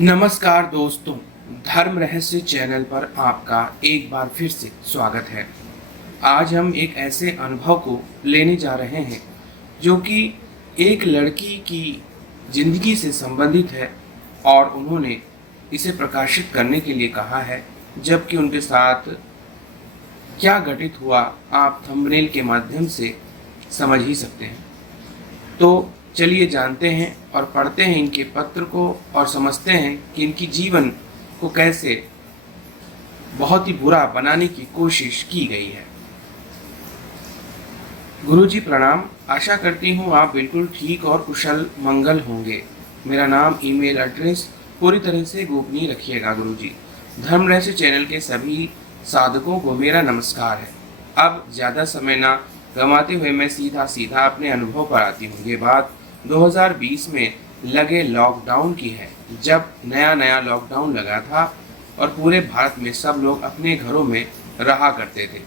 नमस्कार दोस्तों, धर्म रहस्य चैनल पर आपका एक बार फिर से स्वागत है। आज हम एक ऐसे अनुभव को लेने जा रहे हैं जो कि एक लड़की की ज़िंदगी से संबंधित है और उन्होंने इसे प्रकाशित करने के लिए कहा है, जबकि उनके साथ क्या घटित हुआ आप थंबनेल के माध्यम से समझ ही सकते हैं। तो चलिए जानते हैं और पढ़ते हैं इनके पत्र को और समझते हैं कि इनकी जीवन को कैसे बहुत ही बुरा बनाने की कोशिश की गई है। गुरुजी प्रणाम। आशा करती हूँ आप बिल्कुल ठीक और कुशल मंगल होंगे। मेरा नाम, ईमेल एड्रेस पूरी तरह से गोपनीय रखिएगा गुरुजी। धर्म रहस्य चैनल के सभी साधकों को मेरा नमस्कार है। अब ज़्यादा समय ना गंवाते हुए मैं सीधा अपने अनुभव पर आती हूँ। ये बात 2020 में लगे लॉकडाउन की है, जब नया लॉकडाउन लगा था और पूरे भारत में सब लोग अपने घरों में रहा करते थे।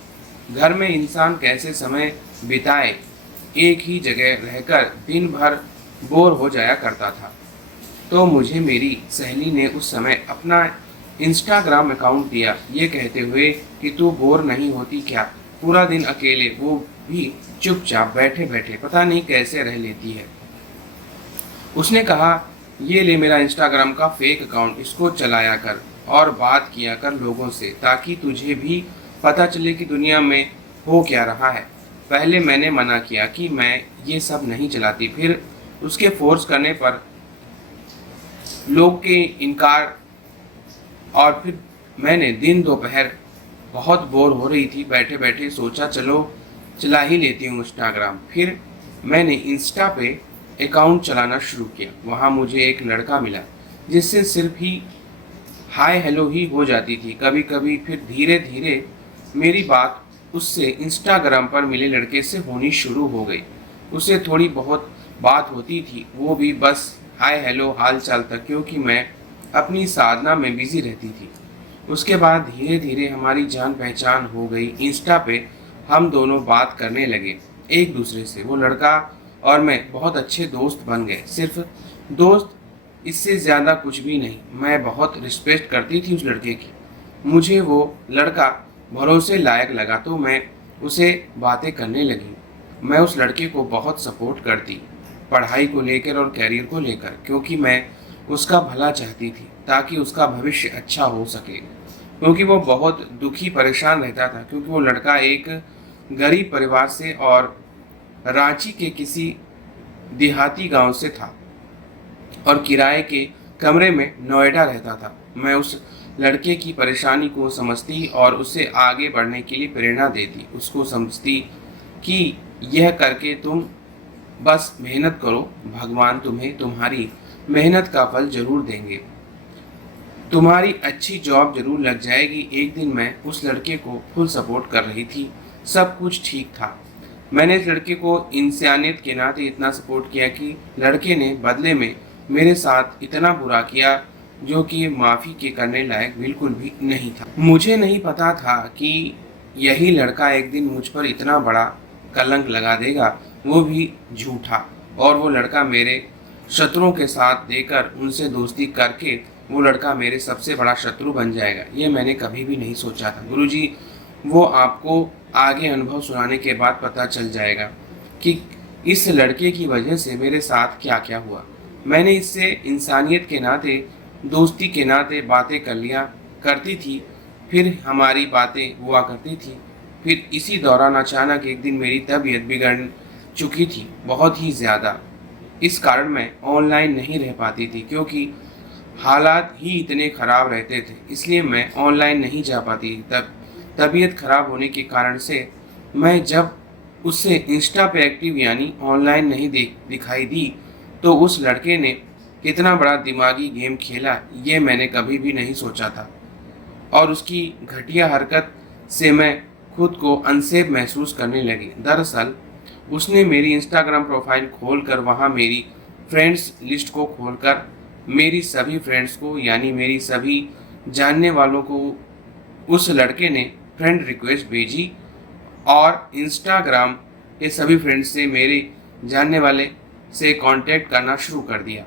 घर में इंसान कैसे समय बिताए, एक ही जगह रहकर दिन भर बोर हो जाया करता था। तो मुझे मेरी सहेली ने उस समय अपना इंस्टाग्राम अकाउंट दिया, ये कहते हुए कि तू बोर नहीं होती क्या, पूरा दिन अकेले, वो भी चुपचाप बैठे बैठे पता नहीं कैसे रह लेती है। उसने कहा, ये ले मेरा इंस्टाग्राम का फेक अकाउंट, इसको चलाया कर और बात किया कर लोगों से, ताकि तुझे भी पता चले कि दुनिया में हो क्या रहा है। पहले मैंने मना किया कि मैं ये सब नहीं चलाती, फिर उसके फोर्स करने पर लोग के इनकार, और फिर मैंने दिन दोपहर बहुत बोर हो रही थी बैठे बैठे, सोचा चलो चला ही लेती हूँ इंस्टाग्राम। फिर मैंने इंस्टा पे अकाउंट चलाना शुरू किया। वहाँ मुझे एक लड़का मिला जिससे सिर्फ ही हाय हेलो ही हो जाती थी कभी कभी। फिर धीरे धीरे मेरी बात उससे इंस्टाग्राम पर मिले लड़के से होनी शुरू हो गई। उससे थोड़ी बहुत बात होती थी, वो भी बस हाय हेलो हाल चाल तक, क्योंकि मैं अपनी साधना में बिजी रहती थी। उसके बाद धीरे धीरे हमारी जान पहचान हो गई। इंस्टा पे हम दोनों बात करने लगे एक दूसरे से। वो लड़का और मैं बहुत अच्छे दोस्त बन गए, सिर्फ दोस्त, इससे ज़्यादा कुछ भी नहीं। मैं बहुत रिस्पेक्ट करती थी उस लड़के की। मुझे वो लड़का भरोसे लायक लगा तो मैं उसे बातें करने लगी। मैं उस लड़के को बहुत सपोर्ट करती, पढ़ाई को लेकर और कैरियर को लेकर, क्योंकि मैं उसका भला चाहती थी ताकि उसका भविष्य अच्छा हो सके। क्योंकि वो बहुत दुखी परेशान रहता था, क्योंकि वो लड़का एक गरीब परिवार से और रांची के किसी देहाती गांव से था और किराए के कमरे में नोएडा रहता था। मैं उस लड़के की परेशानी को समझती और उसे आगे बढ़ने के लिए प्रेरणा देती। उसको समझती कि यह करके तुम बस मेहनत करो, भगवान तुम्हें तुम्हारी मेहनत का फल जरूर देंगे, तुम्हारी अच्छी जॉब जरूर लग जाएगी। एक दिन मैं उस लड़के को फुल सपोर्ट कर रही थी, सब कुछ ठीक था। मैंने इस लड़के को इंसानियत के नाते इतना सपोर्ट किया कि लड़के ने बदले में मेरे साथ इतना बुरा किया जो कि माफ़ी के करने लायक बिल्कुल भी नहीं था। मुझे नहीं पता था कि यही लड़का एक दिन मुझ पर इतना बड़ा कलंक लगा देगा, वो भी झूठा। और वो लड़का मेरे शत्रुओं के साथ देकर उनसे दोस्ती करके वो लड़का मेरे सबसे बड़ा शत्रु बन जाएगा, ये मैंने कभी भी नहीं सोचा था। गुरुजी, वो आपको आगे अनुभव सुनाने के बाद पता चल जाएगा कि इस लड़के की वजह से मेरे साथ क्या क्या हुआ। मैंने इससे इंसानियत के नाते, दोस्ती के नाते बातें कर लिया करती थी, फिर हमारी बातें हुआ करती थी। फिर इसी दौरान अचानक एक दिन मेरी तबीयत बिगड़ चुकी थी बहुत ही ज़्यादा। इस कारण मैं ऑनलाइन नहीं रह पाती थी, क्योंकि हालात ही इतने ख़राब रहते थे, इसलिए मैं ऑनलाइन नहीं जा पाती। तब तबीयत ख़राब होने के कारण से मैं जब उससे इंस्टा पे एक्टिव यानी ऑनलाइन नहीं दिखाई दी, तो उस लड़के ने कितना बड़ा दिमागी गेम खेला ये मैंने कभी भी नहीं सोचा था। और उसकी घटिया हरकत से मैं खुद को अनसेफ महसूस करने लगी। दरअसल उसने मेरी इंस्टाग्राम प्रोफाइल खोलकर वहाँ मेरी फ्रेंड्स लिस्ट को खोलकर मेरी सभी फ्रेंड्स को, यानी मेरी सभी जानने वालों को, उस लड़के ने फ्रेंड रिक्वेस्ट भेजी और इंस्टाग्राम के सभी फ्रेंड्स से, मेरे जानने वाले से कांटेक्ट करना शुरू कर दिया।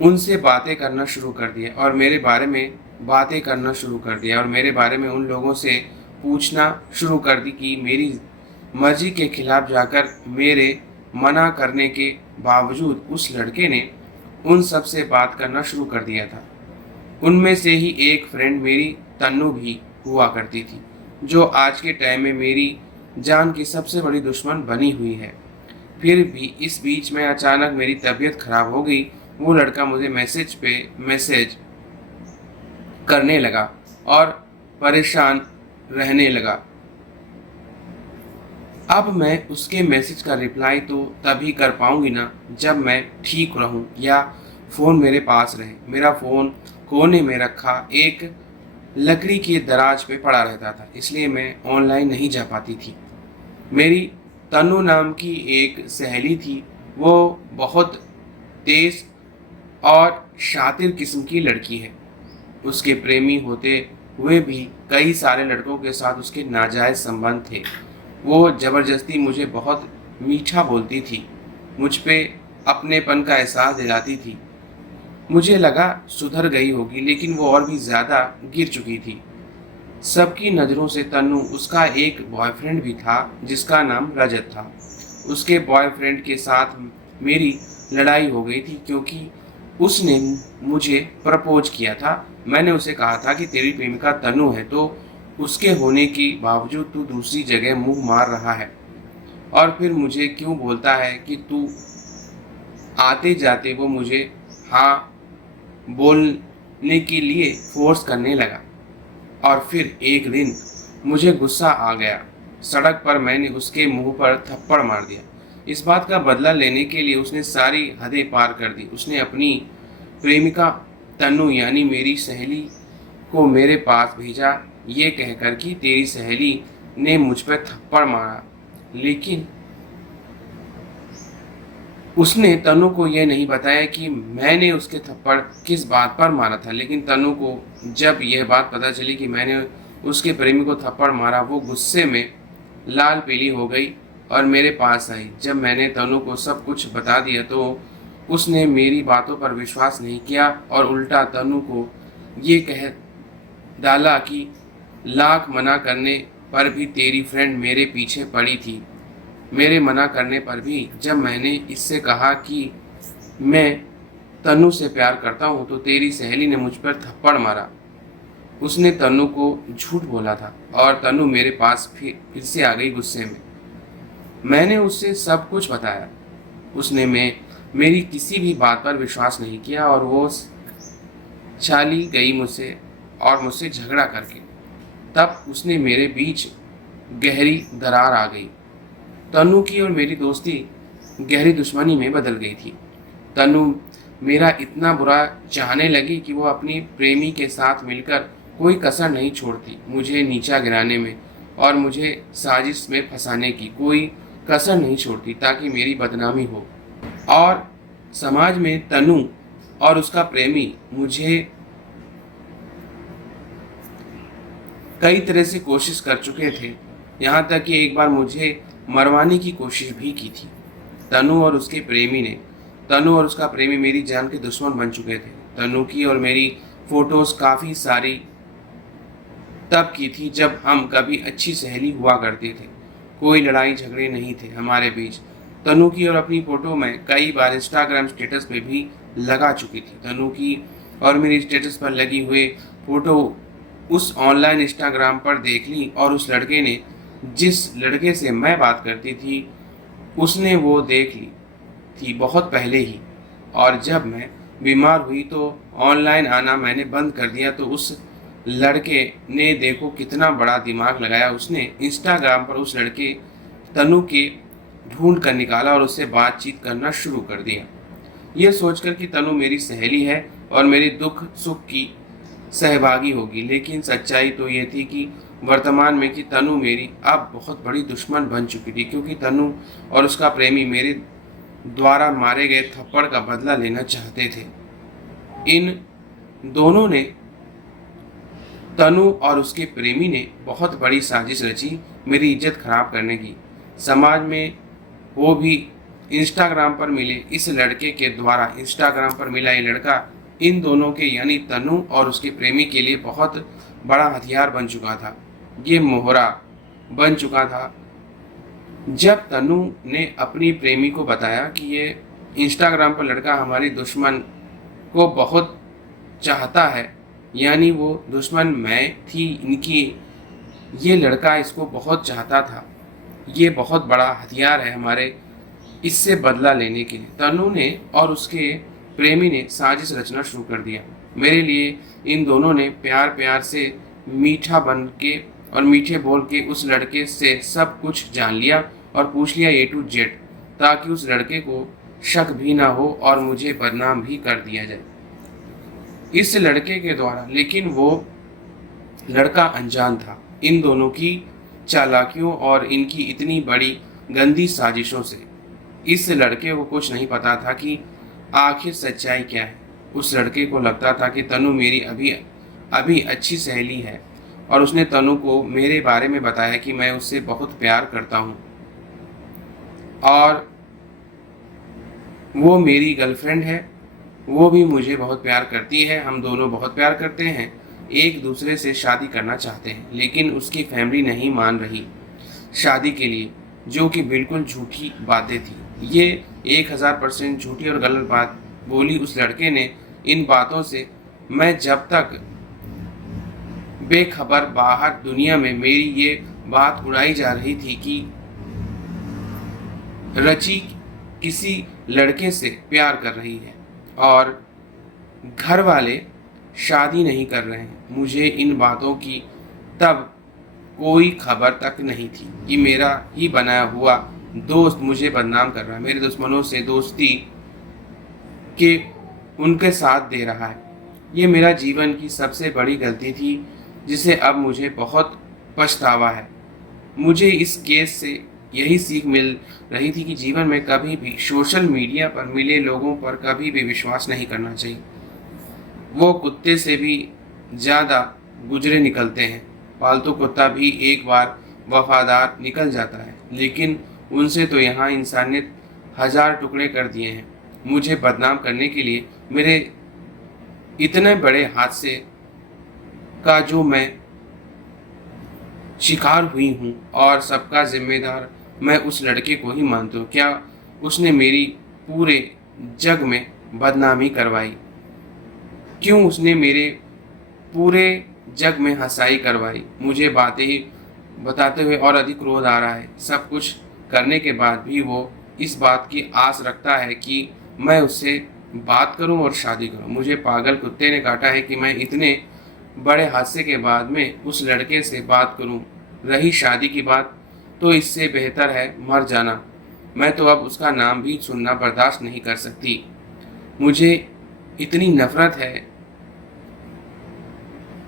उनसे बातें करना शुरू कर दिया और मेरे बारे में बातें करना शुरू कर दिया और मेरे बारे में उन लोगों से पूछना शुरू कर दी कि मेरी मर्जी के खिलाफ जाकर मेरे मना करने के बावजूद उस लड़के ने उन सब से बात करना शुरू कर दिया था। उनमें से ही एक फ्रेंड मेरी तन्नू भी हुआ करती थी, जो आज के टाइम में मेरी जान की सबसे बड़ी दुश्मन बनी हुई है। फिर भी इस बीच में अचानक मेरी तबीयत खराब हो गई। वो लड़का मुझे मैसेज पे मैसेज करने लगा और परेशान रहने लगा। अब मैं उसके मैसेज का रिप्लाई तो तभी कर पाऊंगी ना जब मैं ठीक रहूं या फ़ोन मेरे पास रहे। मेरा फ़ोन कोने में रखा एक लकड़ी के दराज पे पड़ा रहता था, इसलिए मैं ऑनलाइन नहीं जा पाती थी। मेरी तनु नाम की एक सहेली थी। वो बहुत तेज़ और शातिर किस्म की लड़की है। उसके प्रेमी होते हुए भी कई सारे लड़कों के साथ उसके नाजायज़ संबंध थे। वो ज़बरदस्ती मुझे बहुत मीठा बोलती थी, मुझ पे अपनेपन का एहसास दिलाती थी। मुझे लगा सुधर गई होगी, लेकिन वो और भी ज़्यादा गिर चुकी थी। सबकी नज़रों से तन्नू उसका एक बॉयफ्रेंड भी था जिसका नाम रजत था। उसके बॉयफ्रेंड के साथ मेरी लड़ाई हो गई थी क्योंकि उसने मुझे प्रपोज किया था। मैंने उसे कहा था कि तेरी प्रेमिका तन्नू है, तो उसके होने के बावजूद तू दूसरी जगह मुंह मार रहा है और फिर मुझे क्यों बोलता है कि तू आते जाते वो मुझे हाँ बोलने के लिए फोर्स करने लगा। और फिर एक दिन मुझे गुस्सा आ गया। सड़क पर मैंने उसके मुंह पर थप्पड़ मार दिया। इस बात का बदला लेने के लिए उसने सारी हदें पार कर दी। उसने अपनी प्रेमिका तन्नू यानी मेरी सहेली को मेरे पास भेजा, ये कहकर कि तेरी सहेली ने मुझ पर थप्पड़ मारा। लेकिन उसने तनु को यह नहीं बताया कि मैंने उसके थप्पड़ किस बात पर मारा था। लेकिन तनु को जब यह बात पता चली कि मैंने उसके प्रेमी को थप्पड़ मारा, वो गुस्से में लाल पीली हो गई और मेरे पास आई। जब मैंने तनु को सब कुछ बता दिया तो उसने मेरी बातों पर विश्वास नहीं किया और उल्टा तनु को ये कह डाला कि लाख मना करने पर भी तेरी फ्रेंड मेरे पीछे पड़ी थी। मेरे मना करने पर भी जब मैंने इससे कहा कि मैं तनु से प्यार करता हूँ तो तेरी सहेली ने मुझ पर थप्पड़ मारा। उसने तनु को झूठ बोला था और तनु मेरे पास फिर से आ गई गुस्से में। मैंने उससे सब कुछ बताया। उसने मेरी किसी भी बात पर विश्वास नहीं किया और वो चाली गई मुझसे और मुझसे झगड़ा करके। तब उसने मेरे बीच गहरी दरार आ गई। तनु की और मेरी दोस्ती गहरी दुश्मनी में बदल गई थी। तनु मेरा इतना बुरा चाहने लगी कि वो अपनी प्रेमी के साथ मिलकर कोई कसर नहीं छोड़ती मुझे नीचा गिराने में और मुझे साजिश में फंसाने की कोई कसर नहीं छोड़ती ताकि मेरी बदनामी हो। और समाज में तनु और उसका प्रेमी मुझे कई तरह से कोशिश कर चुके थे, यहाँ तक कि एक बार मुझे मरवाने की कोशिश भी की थी। तनु और उसका प्रेमी मेरी जान के दुश्मन बन चुके थे। तनु की और मेरी फोटोज काफ़ी सारी तब की थी जब हम कभी अच्छी सहेली हुआ करते थे। कोई लड़ाई झगड़े नहीं थे हमारे बीच। तनु की और अपनी फ़ोटो मैं कई बार इंस्टाग्राम स्टेटस पे भी लगा चुकी थी। तनु की और मेरी स्टेटस पर लगी हुई फ़ोटो उस ऑनलाइन इंस्टाग्राम पर देख ली और उस लड़के ने जिस लड़के से मैं बात करती थी उसने वो देख ली थी बहुत पहले ही। और जब मैं बीमार हुई तो ऑनलाइन आना मैंने बंद कर दिया। तो उस लड़के ने देखो कितना बड़ा दिमाग लगाया, उसने इंस्टाग्राम पर उस लड़के तनु के ढूंढ कर निकाला और उससे बातचीत करना शुरू कर दिया, ये सोचकर कि तनु मेरी सहेली है और मेरे दुख सुख की सहभागी होगी। लेकिन सच्चाई तो ये थी कि वर्तमान में कि तनु मेरी अब बहुत बड़ी दुश्मन बन चुकी थी, क्योंकि तनु और उसका प्रेमी मेरे द्वारा मारे गए थप्पड़ का बदला लेना चाहते थे। इन दोनों ने, तनु और उसके प्रेमी ने, बहुत बड़ी साजिश रची मेरी इज्जत खराब करने की। समाज में वो भी इंस्टाग्राम पर मिले इस लड़के के द्वारा इंस्टाग्राम पर मिला ये लड़का इन दोनों के यानी तनु और उसके प्रेमी के लिए बहुत बड़ा हथियार बन चुका था। ये मोहरा बन चुका था। जब तनु ने अपनी प्रेमी को बताया कि ये इंस्टाग्राम पर लड़का हमारी दुश्मन को बहुत चाहता है, यानी वो दुश्मन मैं थी इनकी, ये लड़का इसको बहुत चाहता था, ये बहुत बड़ा हथियार है हमारे इससे बदला लेने के लिए। तनु ने और उसके प्रेमी ने साजिश रचना शुरू कर दिया। मेरे लिए इन दोनों ने प्यार प्यार से मीठा बन के और मीठे बोल के उस लड़के से सब कुछ जान लिया और पूछ लिया A to Z, ताकि उस लड़के को शक भी ना हो और मुझे बदनाम भी कर दिया जाए इस लड़के के द्वारा। लेकिन वो लड़का अनजान था इन दोनों की चालाकियों और इनकी इतनी बड़ी गंदी साजिशों से। इस लड़के को कुछ नहीं पता था कि आखिर सच्चाई क्या है। उस लड़के को लगता था कि तनु मेरी अभी अच्छी सहेली है और उसने तनु को मेरे बारे में बताया कि मैं उससे बहुत प्यार करता हूँ और वो मेरी गर्लफ्रेंड है, वो भी मुझे बहुत प्यार करती है, हम दोनों बहुत प्यार करते हैं, एक दूसरे से शादी करना चाहते हैं। लेकिन उसकी फैमिली नहीं मान रही शादी के लिए, जो कि बिल्कुल झूठी बातें थी। ये 1000% झूठी और गलत बात बोली उस लड़के ने। इन बातों से मैं जब तक बेखबर बाहर दुनिया में मेरी ये बात उड़ाई जा रही थी कि रची किसी लड़के से प्यार कर रही है और घर वाले शादी नहीं कर रहे हैं, मुझे इन बातों की तब कोई खबर तक नहीं थी कि मेरा ही बनाया हुआ दोस्त मुझे बदनाम कर रहा है, मेरे दुश्मनों से दोस्ती के उनके साथ दे रहा है। ये मेरा जीवन की सबसे बड़ी गलती थी जिसे अब मुझे बहुत पछतावा है। मुझे इस केस से यही सीख मिल रही थी कि जीवन में कभी भी सोशल मीडिया पर मिले लोगों पर कभी भी विश्वास नहीं करना चाहिए। वो कुत्ते से भी ज़्यादा गुजरे निकलते हैं। पालतू कुत्ता भी एक बार वफादार निकल जाता है, लेकिन उनसे तो यहाँ इंसानियत 1000 टुकड़े कर दिए हैं। मुझे बदनाम करने के लिए मेरे इतने बड़े हादसे का जो मैं शिकार हुई हूँ और सबका जिम्मेदार मैं उस लड़के को ही मानती हूँ। क्या उसने मेरी पूरे जग में बदनामी करवाई? क्यों उसने मेरे पूरे जग में हंसाई करवाई? मुझे बातें ही बताते हुए और अधिक क्रोध आ रहा है। सब कुछ करने के बाद भी वो इस बात की आस रखता है कि मैं उससे बात करूं और शादी करूं। मुझे पागल कुत्ते ने काटा है कि मैं इतने बड़े हादसे के बाद में उस लड़के से बात करूं। रही शादी की बात, तो इससे बेहतर है मर जाना। मैं तो अब उसका नाम भी सुनना बर्दाश्त नहीं कर सकती। मुझे इतनी नफरत है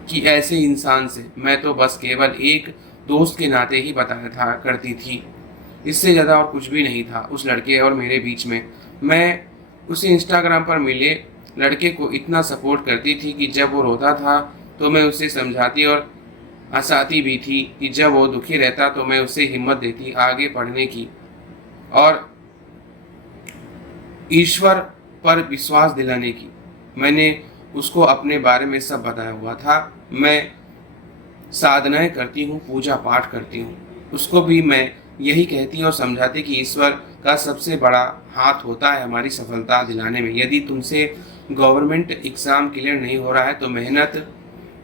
कि ऐसे इंसान से मैं तो बस केवल एक दोस्त के नाते ही बताया था करती थी, इससे ज़्यादा और कुछ भी नहीं था उस लड़के और मेरे बीच में। मैं उसे इंस्टाग्राम पर मिले लड़के को इतना सपोर्ट करती थी कि जब वो रोता था तो मैं उसे समझाती और हंसाती भी थी कि जब वो दुखी रहता तो मैं उसे हिम्मत देती आगे बढ़ने की और ईश्वर पर विश्वास दिलाने की। मैंने उसको अपने बारे में सब बताया हुआ था। मैं साधनाएं करती हूँ, पूजा पाठ करती हूँ। उसको भी मैं यही कहती और समझाती कि ईश्वर का सबसे बड़ा हाथ होता है हमारी सफलता दिलाने में। यदि तुमसे गवर्नमेंट एग्ज़ाम क्लियर नहीं हो रहा है तो मेहनत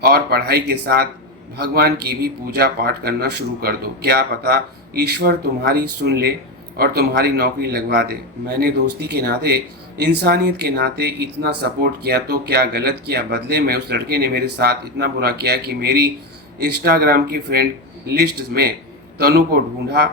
और पढ़ाई के साथ भगवान की भी पूजा पाठ करना शुरू कर दो। क्या पता ईश्वर तुम्हारी सुन ले और तुम्हारी नौकरी लगवा दे। मैंने दोस्ती के नाते, इंसानियत के नाते इतना सपोर्ट किया तो क्या गलत किया? बदले में उस लड़के ने मेरे साथ इतना बुरा किया कि मेरी इंस्टाग्राम की फ्रेंड लिस्ट में तनु को ढूंढा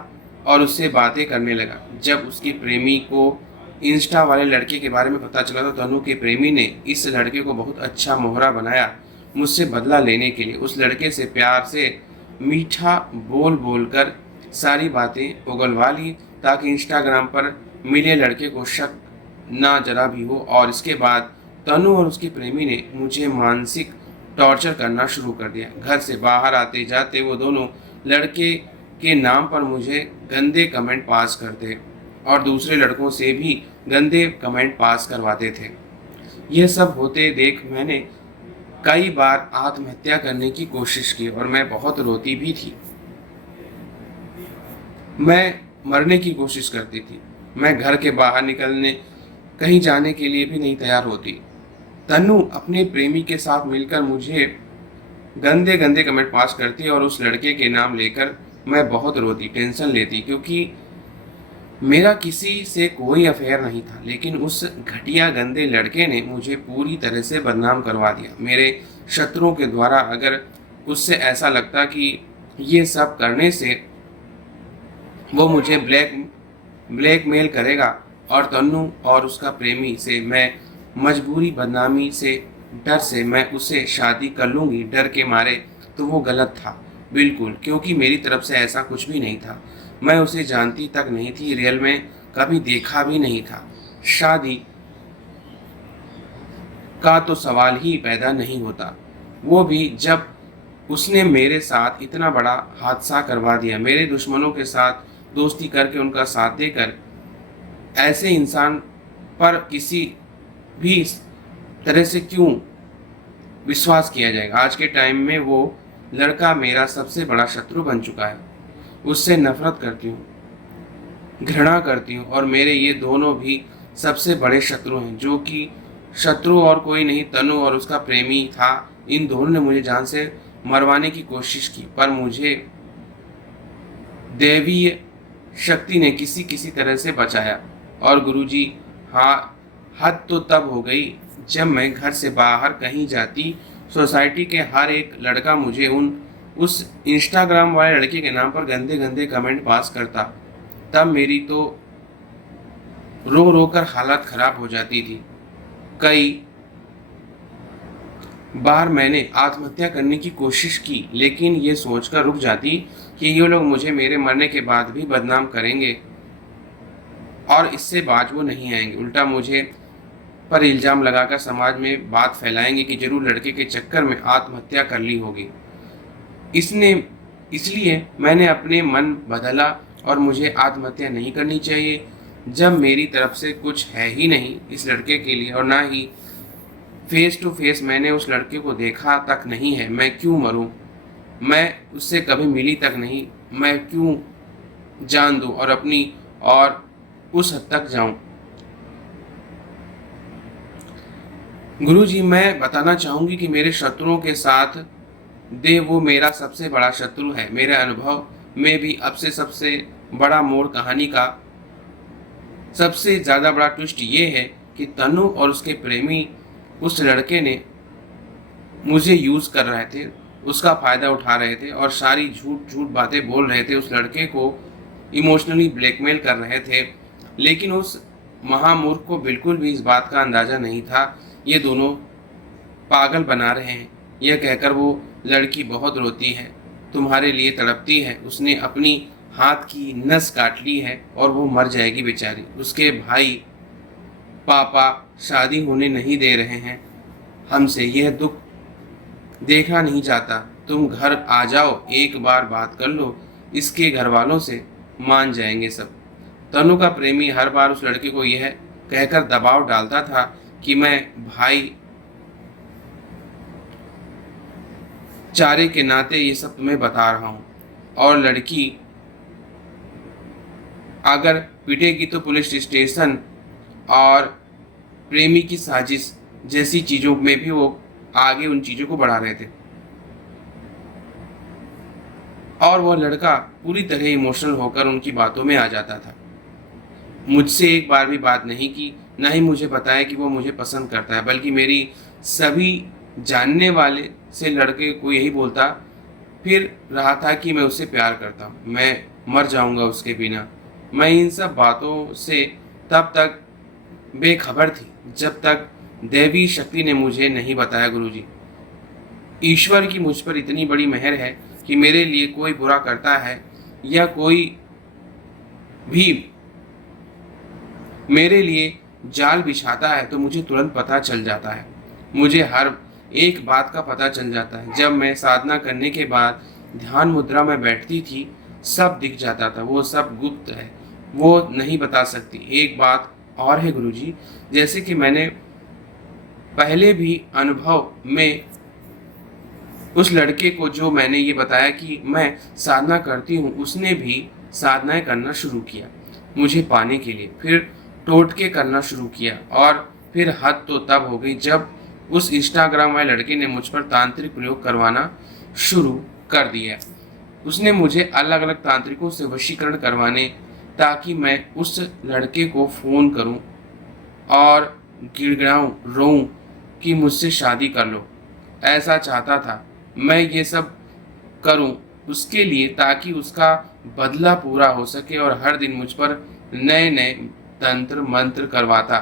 और उससे बातें करने लगा। जब उसके प्रेमी को इंस्टा वाले लड़के के बारे में पता चला तो तनु के प्रेमी ने इस लड़के को बहुत अच्छा मोहरा बनाया मुझसे बदला लेने के लिए। उस लड़के से प्यार से मीठा बोल बोलकर सारी बातें उगलवा ली ताकि इंस्टाग्राम पर मिले लड़के को शक ना जरा भी हो। और इसके बाद तनु और उसके प्रेमी ने मुझे मानसिक टॉर्चर करना शुरू कर दिया। घर से बाहर आते जाते वो दोनों लड़के के नाम पर मुझे गंदे कमेंट पास करते और दूसरे लड़कों से भी गंदे कमेंट पास करवाते थे। यह सब होते देख मैंने कई बार आत्महत्या करने की कोशिश की और मैं बहुत रोती भी थी। मैं मरने की कोशिश करती थी। मैं घर के बाहर निकलने कहीं जाने के लिए भी नहीं तैयार होती। तन्नू अपने प्रेमी के साथ मिलकर मुझे गंदे गंदे कमेंट पास करती और उस लड़के के नाम लेकर मैं बहुत रोती, टेंशन लेती, क्योंकि मेरा किसी से कोई अफेयर नहीं था। लेकिन उस घटिया गंदे लड़के ने मुझे पूरी तरह से बदनाम करवा दिया। मेरे शत्रुओं के द्वारा अगर उससे ऐसा लगता कि ये सब करने से वो मुझे ब्लैकमेल करेगा और तन्नू और उसका प्रेमी से मैं मजबूरी बदनामी से डर से मैं उससे शादी कर लूँगी डर के मारे, तो वो गलत था बिल्कुल, क्योंकि मेरी तरफ से ऐसा कुछ भी नहीं था। मैं उसे जानती तक नहीं थी, रियल में कभी देखा भी नहीं था। शादी का तो सवाल ही पैदा नहीं होता, वो भी जब उसने मेरे साथ इतना बड़ा हादसा करवा दिया। मेरे दुश्मनों के साथ दोस्ती करके उनका साथ देकर ऐसे इंसान पर किसी भी तरह से क्यों विश्वास किया जाएगा। आज के टाइम में वो लड़का मेरा सबसे बड़ा शत्रु बन चुका है। उससे नफरत करती हूँ, घृणा करती हूँ और मेरे ये दोनों भी सबसे बड़े शत्रु हैं, जो कि शत्रु और कोई नहीं तनु और उसका प्रेमी था। इन दोनों ने मुझे जान से मरवाने की कोशिश की, पर मुझे दैवीय शक्ति ने किसी किसी तरह से बचाया। और गुरुजी, हाँ, हद तो तब हो गई जब मैं घर से बाहर कहीं जाती, सोसाइटी के हर एक लड़का मुझे उस इंस्टाग्राम वाले लड़के के नाम पर गंदे गंदे कमेंट पास करता। तब मेरी तो रो रो कर हालत खराब हो जाती थी। कई बार मैंने आत्महत्या करने की कोशिश की, लेकिन ये सोचकर रुक जाती कि ये लोग मुझे मेरे मरने के बाद भी बदनाम करेंगे और इससे बाज वो नहीं आएंगे। उल्टा मुझे पर इल्ज़ाम लगाकर समाज में बात फैलाएंगे कि जरूर लड़के के चक्कर में आत्महत्या कर ली होगी। इसलिए मैंने अपने मन बदला और मुझे आत्महत्या नहीं करनी चाहिए। जब मेरी तरफ से कुछ है ही नहीं इस लड़के के लिए और ना ही फेस टू फेस मैंने उस लड़के को देखा तक नहीं है, मैं क्यों मरूं? मैं उससे कभी मिली तक नहीं, मैं क्यों जान दूं और अपनी और उस हद तक जाऊं? गुरुजी, मैं बताना चाहूँगी कि मेरे शत्रुओं के साथ वो मेरा सबसे बड़ा शत्रु है। मेरे अनुभव में भी अब से सबसे बड़ा मोड़ कहानी का सबसे ज़्यादा बड़ा ट्विस्ट ये है कि तनु और उसके प्रेमी उस लड़के ने मुझे यूज़ कर रहे थे, उसका फ़ायदा उठा रहे थे और सारी झूठ झूठ बातें बोल रहे थे। उस लड़के को इमोशनली ब्लैकमेल कर रहे थे, लेकिन उस महामूर्ख को बिल्कुल भी इस बात का अंदाज़ा नहीं था। ये दोनों पागल बना रहे हैं। यह कहकर वो लड़की बहुत रोती है, तुम्हारे लिए तड़पती है, उसने अपनी हाथ की नस काट ली है और वो मर जाएगी बेचारी। उसके भाई पापा शादी होने नहीं दे रहे हैं हमसे, यह दुख देखना नहीं चाहता। तुम घर आ जाओ, एक बार बात कर लो, इसके घर वालों से मान जाएंगे सब। तनु का प्रेमी हर बार उस लड़के को यह कहकर दबाव डालता था कि मैं भाई चारे के नाते ये सब तुम्हें बता रहा हूँ, और लड़की अगर पिटेगी तो पुलिस स्टेशन और प्रेमी की साजिश जैसी चीज़ों में भी वो आगे उन चीज़ों को बढ़ा रहे थे। और वह लड़का पूरी तरह इमोशनल होकर उनकी बातों में आ जाता था। मुझसे एक बार भी बात नहीं की, ना ही मुझे बताया कि वो मुझे पसंद करता है, बल्कि मेरी सभी जानने वाले से लड़के को यही बोलता फिर रहा था कि मैं उससे प्यार करता हूँ, मैं मर जाऊँगा उसके बिना। मैं इन सब बातों से तब तक बेखबर थी जब तक दैवी शक्ति ने मुझे नहीं बताया। गुरुजी, ईश्वर की मुझ पर इतनी बड़ी मेहर है कि मेरे लिए कोई बुरा करता है या कोई भी मेरे लिए जाल बिछाता है तो मुझे तुरंत पता चल जाता है। मुझे हर एक बात का पता चल जाता है। जब मैं साधना करने के बाद ध्यान मुद्रा में बैठती थी, सब दिख जाता था। वो सब गुप्त है, वो नहीं बता सकती। एक बात और है गुरुजी, जैसे कि मैंने पहले भी अनुभव में उस लड़के को जो मैंने ये बताया कि मैं साधना करती हूँ, उसने भी साधनाएँ करना शुरू किया मुझे पाने के लिए। फिर टोटके करना शुरू किया और फिर हद तो तब हो गई जब उस इंस्टाग्राम वाले लड़के ने मुझ पर तांत्रिक प्रयोग करवाना शुरू कर दिया। उसने मुझे अलग-अलग तांत्रिकों से वशीकरण करवाने, ताकि मैं उस लड़के को फ़ोन करूं और गिड़गिड़ाऊं, रोऊं कि मुझसे शादी कर लो। ऐसा चाहता था मैं ये सब करूं उसके लिए, ताकि उसका बदला पूरा हो सके, और हर दिन मुझ पर नए-नए तंत्र मंत्र करवाता।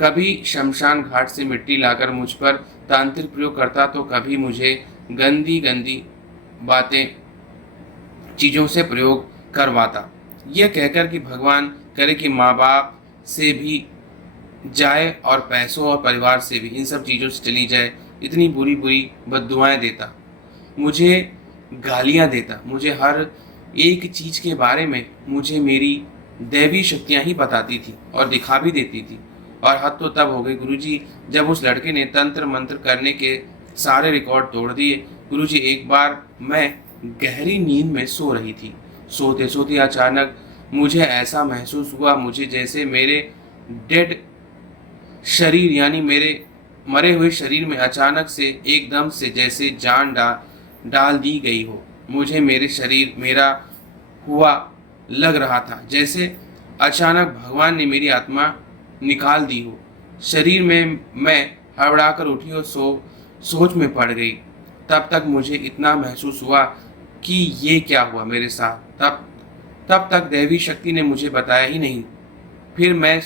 कभी शमशान घाट से मिट्टी लाकर मुझ पर तांत्रिक प्रयोग करता, तो कभी मुझे गंदी-गंदी बातें, चीज़ों से प्रयोग करवाता। यह कहकर कि भगवान करे कि माँ-बाप से भी जाए और पैसों और परिवार से भी, इन सब चीज़ों से चली जाए। इतनी बुरी-बुरी बद्दुआएँ देता, मुझे गालियाँ देता, मुझे हर एक चीज़ के बारे में मुझे मेरी दैवी शक्तियाँ ही बताती थी और दिखा भी देती थी। और हद तो तब हो गई गुरुजी, जब उस लड़के ने तंत्र मंत्र करने के सारे रिकॉर्ड तोड़ दिए। गुरुजी, एक बार मैं गहरी नींद में सो रही थी। सोते-सोते अचानक मुझे ऐसा महसूस हुआ, मुझे जैसे मेरे डेड शरीर यानी मेरे मरे हुए शरीर में अचानक से एकदम से जैसे जान डाल दी गई हो। मुझे मेरे शरीर मेरा हुआ लग रहा था, जैसे अचानक भगवान ने मेरी आत्मा निकाल दी हो। शरीर में मैं हड़बड़ाकर उठी और सोच में पड़ गई। तब तक मुझे इतना महसूस हुआ कि ये क्या हुआ मेरे साथ। तब तक दैवी शक्ति ने मुझे बताया ही नहीं। फिर मैं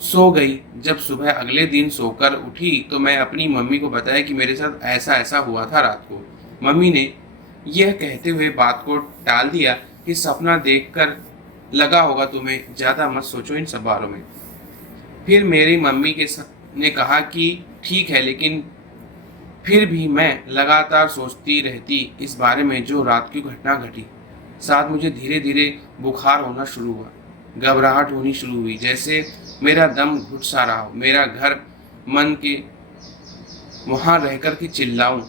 सो गई। जब सुबह अगले दिन सोकर उठी तो मैं अपनी मम्मी को बताया कि मेरे साथ ऐसा ऐसा हुआ था रात को। मम्मी ने यह कहते हुए बात को टाल दिया कि सपना देखकर लगा होगा तुम्हें, ज़्यादा मत सोचो इन सब बारों में। फिर मेरी मम्मी ने कहा कि ठीक है, लेकिन फिर भी मैं लगातार सोचती रहती इस बारे में जो रात की घटना घटी। साथ मुझे धीरे धीरे बुखार होना शुरू हुआ, घबराहट होनी शुरू हुई, जैसे मेरा दम घुट सा रहा हो। मेरा घर मन के वहाँ रहकर के चिल्लाऊं,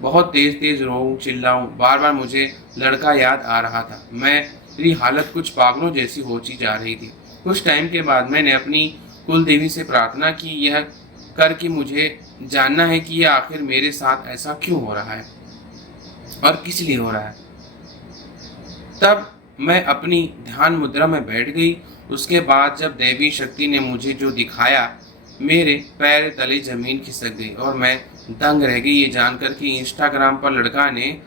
बहुत तेज तेज रोऊं, चिल्लाऊं। बार बार मुझे लड़का याद आ रहा था। मेरी हालत कुछ पागलों जैसी होती जा रही थी। कुछ टाइम के बाद मैंने अपनी कुल देवी से प्रार्थना की, यह कर कि मुझे जानना है कि यह आखिर मेरे साथ ऐसा क्यों हो रहा है और किस लिए हो रहा है। तब मैं अपनी ध्यान मुद्रा में बैठ गई। उसके बाद जब देवी शक्ति ने मुझे जो दिखाया, मेरे पैर तले जमीन खिसक गई और मैं दंग रह गई, ये जानकर कि इंस्टाग्राम पर लड़का ने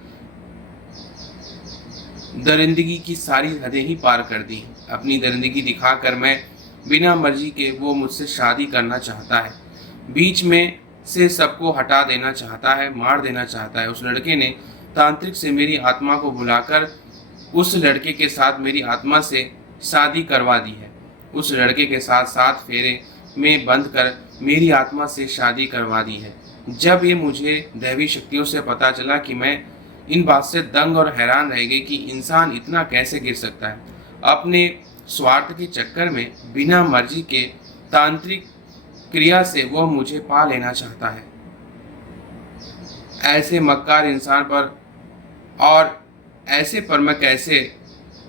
दरिंदगी की सारी हदें ही पार कर दी। अपनी दरिंदगी दिखाकर मैं बिना मर्जी के वो मुझसे शादी करना चाहता है, बीच में से सबको हटा देना चाहता है, मार देना चाहता है। उस लड़के ने तांत्रिक से मेरी आत्मा को बुलाकर उस लड़के के साथ मेरी आत्मा से शादी करवा दी है। उस लड़के के साथ 7 फेरे में बंद कर मेरी आत्मा से शादी करवा दी है। जब ये मुझे दैवी शक्तियों से पता चला कि मैं इन बात से दंग और हैरान रह गई कि इंसान इतना कैसे गिर सकता है। अपने स्वार्थ के चक्कर में बिना मर्जी के तांत्रिक क्रिया से वह मुझे पा लेना चाहता है। ऐसे मक्कार इंसान पर और ऐसे पर मैं कैसे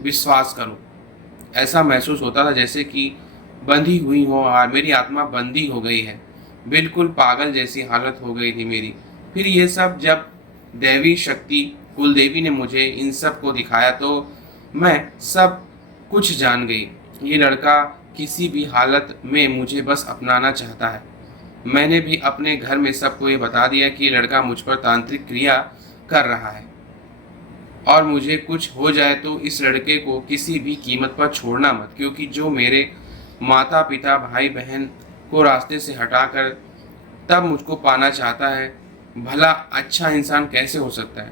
विश्वास करूं। ऐसा महसूस होता था जैसे कि बंधी हुई हो और मेरी आत्मा बंदी हो गई है। बिल्कुल पागल जैसी हालत हो गई थी मेरी। फिर ये सब जब दैवी शक्ति कुल देवी ने मुझे इन सब को दिखाया तो मैं सब कुछ जान गई। ये लड़का किसी भी हालत में मुझे बस अपनाना चाहता है। मैंने भी अपने घर में सबको ये बता दिया कि ये लड़का मुझ पर तांत्रिक क्रिया कर रहा है और मुझे कुछ हो जाए तो इस लड़के को किसी भी कीमत पर छोड़ना मत, क्योंकि जो मेरे माता पिता भाई बहन को रास्ते से हटाकर तब मुझको पाना चाहता है, भला अच्छा इंसान कैसे हो सकता है,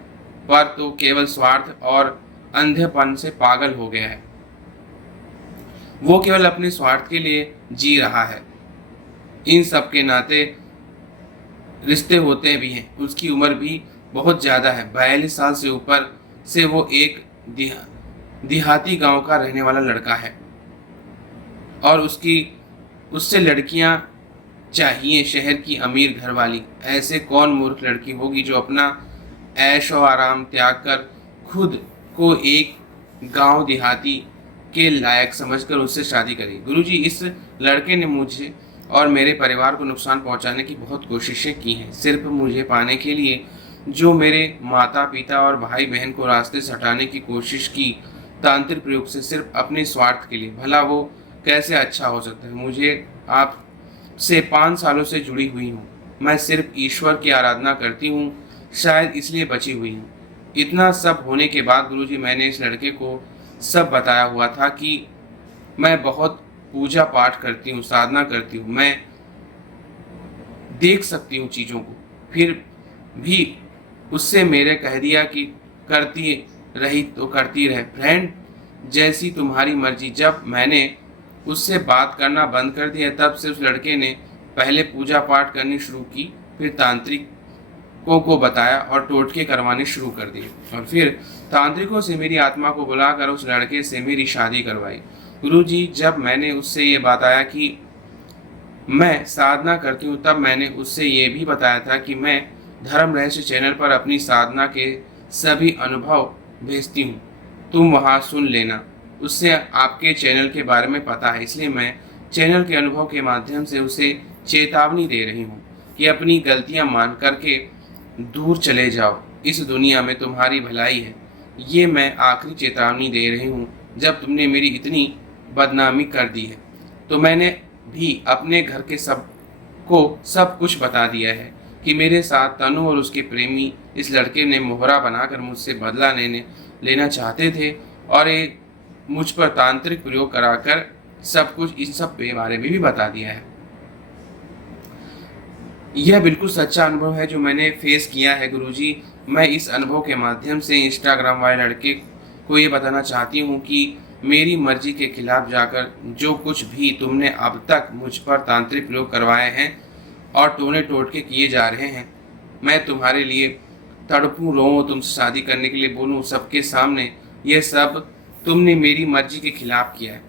पर तो केवल स्वार्थ और अंधेपन से पागल हो गया है। वो केवल अपने स्वार्थ के लिए जी रहा है। इन सब के नाते रिश्ते होते भी हैं। उसकी उम्र भी बहुत ज़्यादा है, 42 साल से ऊपर से वो एक देहाती गांव का रहने वाला लड़का है और उससे लड़कियां चाहिए शहर की अमीर घर वाली। ऐसे कौन मूर्ख लड़की होगी जो अपना ऐश और आराम त्याग कर खुद को एक गांव देहाती के लायक समझकर उससे शादी करेगी। गुरुजी, इस लड़के ने मुझे और मेरे परिवार को नुकसान पहुंचाने की बहुत कोशिशें की हैं, सिर्फ मुझे पाने के लिए। जो मेरे माता पिता और भाई बहन को रास्ते से हटाने की कोशिश की तांत्रिक प्रयोग से, सिर्फ अपने स्वार्थ के लिए। भला वो कैसे अच्छा हो सकता है? मुझे आप से 5 सालों से जुड़ी हुई हूँ। मैं सिर्फ ईश्वर की आराधना करती हूँ, शायद इसलिए बची हुई हूँ। इतना सब होने के बाद गुरुजी, मैंने इस लड़के को सब बताया हुआ था कि मैं बहुत पूजा पाठ करती हूँ, साधना करती हूँ, मैं देख सकती हूँ चीज़ों को। फिर भी उससे मेरे कह दिया कि करती रही तो करती रहे, फ्रेंड, जैसी तुम्हारी मर्जी। जब मैंने उससे बात करना बंद कर दिया तब सिर्फ लड़के ने पहले पूजा पाठ करनी शुरू की, फिर तांत्रिकों को बताया और टोटके करवाने शुरू कर दिए, और फिर तांत्रिकों से मेरी आत्मा को बुलाकर उस लड़के से मेरी शादी करवाई। गुरुजी, जब मैंने उससे ये बताया कि मैं साधना करती हूँ तब मैंने उससे ये भी बताया था कि मैं धर्म रहस्य चैनल पर अपनी साधना के सभी अनुभव भेजती हूँ, तुम वहाँ सुन लेना। उससे आपके चैनल के बारे में पता है, इसलिए मैं चैनल के अनुभव के माध्यम से उसे चेतावनी दे रही हूँ कि अपनी गलतियाँ मान करके दूर चले जाओ, इस दुनिया में तुम्हारी भलाई है। ये मैं आखिरी चेतावनी दे रही हूँ। जब तुमने मेरी इतनी बदनामी कर दी है तो मैंने भी अपने घर के सबको सब कुछ बता दिया है कि मेरे साथ तनु और उसके प्रेमी इस लड़के ने मोहरा बनाकर मुझसे बदला लेना चाहते थे, और ये मुझ पर तांत्रिक प्रयोग कराकर सब कुछ इस सब के बारे में भी बता दिया है। यह बिल्कुल सच्चा अनुभव है जो मैंने फेस किया है गुरुजी। मैं इस अनुभव के माध्यम से इंस्टाग्राम वाले लड़के को ये बताना चाहती हूँ कि मेरी मर्जी के खिलाफ जाकर जो कुछ भी तुमने अब तक मुझ पर तांत्रिक प्रयोग करवाए हैं और टोने टोटके किए जा रहे हैं, मैं तुम्हारे लिए तड़पूं रोऊं, तुमसे शादी करने के लिए बोलूं सबके सामने, यह सब तुमने मेरी मर्जी के खिलाफ किया है।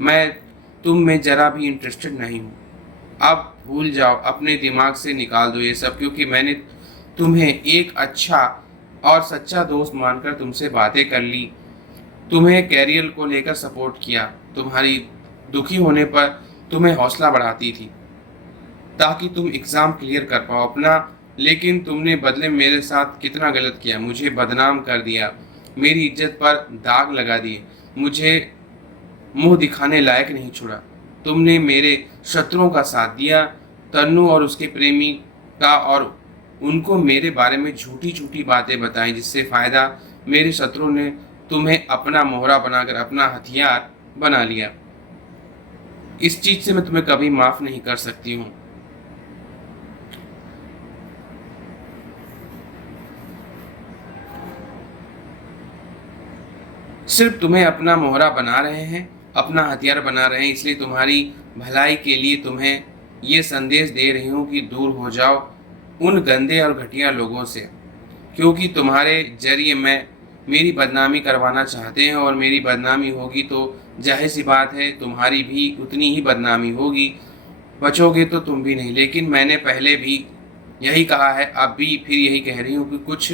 मैं तुम में जरा भी इंटरेस्टेड नहीं हूँ। अब भूल जाओ, अपने दिमाग से निकाल दो ये सब, क्योंकि मैंने तुम्हें एक अच्छा और सच्चा दोस्त मानकर तुमसे बातें कर ली, तुम्हें कैरियर को लेकर सपोर्ट किया, तुम्हारी दुखी होने पर तुम्हें हौसला बढ़ाती थी ताकि तुम एग्ज़ाम क्लियर कर पाओ अपना। लेकिन तुमने बदले में मेरे साथ कितना गलत किया, मुझे बदनाम कर दिया, मेरी इज्जत पर दाग लगा दिए, मुझे मुंह दिखाने लायक नहीं छोड़ा। तुमने मेरे शत्रुओं का साथ दिया, तन्नू और उसके प्रेमी का, और उनको मेरे बारे में झूठी झूठी बातें बताई, जिससे फ़ायदा मेरे शत्रुओं ने तुम्हें अपना मोहरा बनाकर अपना हथियार बना लिया। इस चीज़ से मैं तुम्हें कभी माफ़ नहीं कर सकती हूँ। सिर्फ तुम्हें अपना मोहरा बना रहे हैं, अपना हथियार बना रहे हैं, इसलिए तुम्हारी भलाई के लिए तुम्हें ये संदेश दे रही हूँ कि दूर हो जाओ उन गंदे और घटिया लोगों से, क्योंकि तुम्हारे जरिए मैं मेरी बदनामी करवाना चाहते हैं, और मेरी बदनामी होगी तो जाहिर सी बात है तुम्हारी भी उतनी ही बदनामी होगी, बचोगे तो तुम भी नहीं। लेकिन मैंने पहले भी यही कहा है, अब भी फिर यही कह रही हूँ कि कुछ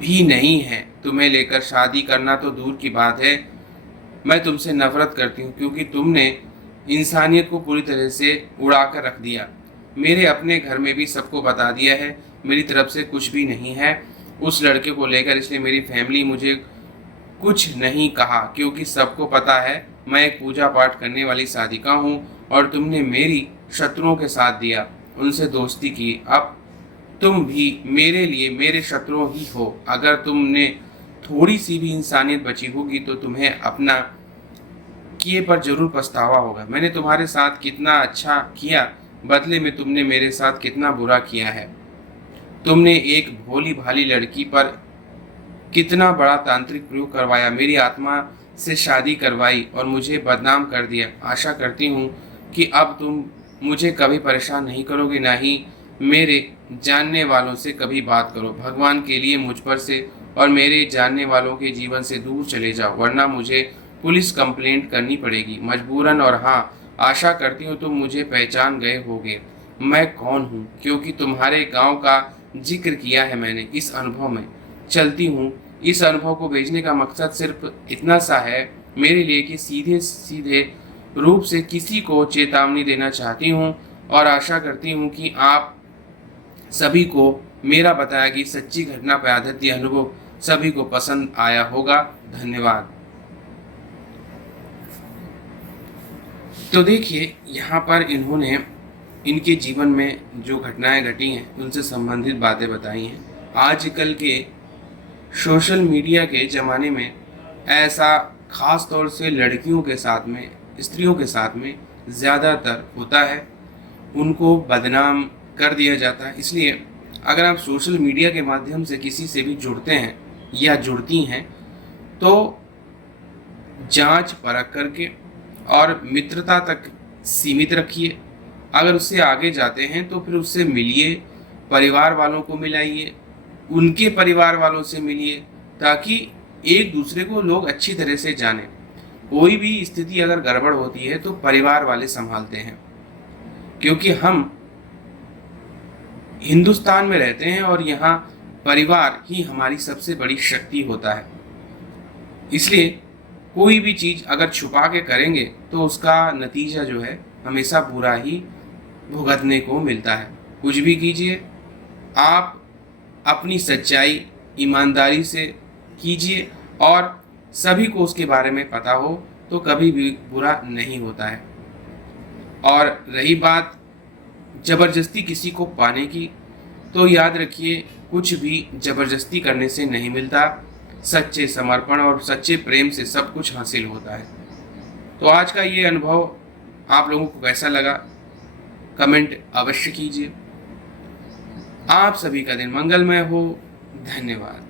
भी नहीं है तुम्हें लेकर, शादी करना तो दूर की बात है। मैं तुमसे नफरत करती हूँ क्योंकि तुमने इंसानियत को पूरी तरह से उड़ा कर रख दिया। मेरे अपने घर में भी सबको बता दिया है मेरी तरफ से कुछ भी नहीं है उस लड़के को लेकर, इसलिए मेरी फैमिली मुझे कुछ नहीं कहा, क्योंकि सबको पता है मैं एक पूजा पाठ करने वाली साधिका हूँ, और तुमने मेरी शत्रुओं के साथ दिया, उनसे दोस्ती की। अब तुम भी मेरे लिए मेरे शत्रु ही हो। अगर तुमने थोड़ी सी भी इंसानियत बची होगी तो तुम्हें अपना किए पर जरूर पछतावा होगा। मैंने तुम्हारे साथ कितना अच्छा किया, बदले में तुमने मेरे साथ कितना बुरा किया है। तुमने एक भोली भाली लड़की पर कितना बड़ा तांत्रिक प्रयोग करवाया, मेरी आत्मा से शादी करवाई और मुझे बदनाम कर दिया। आशा करती हूँ कि अब तुम मुझे कभी परेशान नहीं करोगे, ना ही मेरे जानने वालों से कभी बात करो। भगवान के लिए मुझ पर से और मेरे जानने वालों के जीवन से दूर चले जाओ, वरना मुझे पुलिस कंप्लेंट करनी पड़ेगी मजबूरन। और हाँ, आशा करती हूँ तुम मुझे पहचान गए होगे, मैं कौन हूँ, क्योंकि तुम्हारे गांव का जिक्र किया है मैंने इस अनुभव में। चलती हूँ। इस अनुभव को भेजने का मकसद सिर्फ इतना सा है मेरे लिए कि सीधे सीधे रूप से किसी को चेतावनी देना चाहती हूँ, और आशा करती हूँ कि आप सभी को मेरा बताया कि सच्ची घटना पर आधारित यह अनुभव सभी को पसंद आया होगा। धन्यवाद। तो देखिए, यहाँ पर इन्होंने इनके जीवन में जो घटनाएं घटी हैं उनसे संबंधित बातें बताई हैं। आजकल के सोशल मीडिया के ज़माने में ऐसा ख़ास तौर से लड़कियों के साथ में, स्त्रियों के साथ में ज़्यादातर होता है, उनको बदनाम कर दिया जाता है। इसलिए अगर आप सोशल मीडिया के माध्यम से किसी से भी जुड़ते हैं या जुड़ती हैं तो जांच परख करके और मित्रता तक सीमित रखिए। अगर उससे आगे जाते हैं तो फिर उससे मिलिए, परिवार वालों को मिलाइए, उनके परिवार वालों से मिलिए, ताकि एक दूसरे को लोग अच्छी तरह से जानें। कोई भी स्थिति अगर गड़बड़ होती है तो परिवार वाले संभालते हैं, क्योंकि हम हिंदुस्तान में रहते हैं और यहाँ परिवार ही हमारी सबसे बड़ी शक्ति होता है। इसलिए कोई भी चीज़ अगर छुपा के करेंगे तो उसका नतीजा जो है हमेशा बुरा ही भुगतने को मिलता है। कुछ भी कीजिए, आप अपनी सच्चाई ईमानदारी से कीजिए और सभी को उसके बारे में पता हो तो कभी भी बुरा नहीं होता है। और रही बात ज़बरदस्ती किसी को पाने की, तो याद रखिए कुछ भी ज़बरदस्ती करने से नहीं मिलता। सच्चे समर्पण और सच्चे प्रेम से सब कुछ हासिल होता है। तो आज का ये अनुभव आप लोगों को कैसा लगा, कमेंट अवश्य कीजिए। आप सभी का दिन मंगलमय हो। धन्यवाद।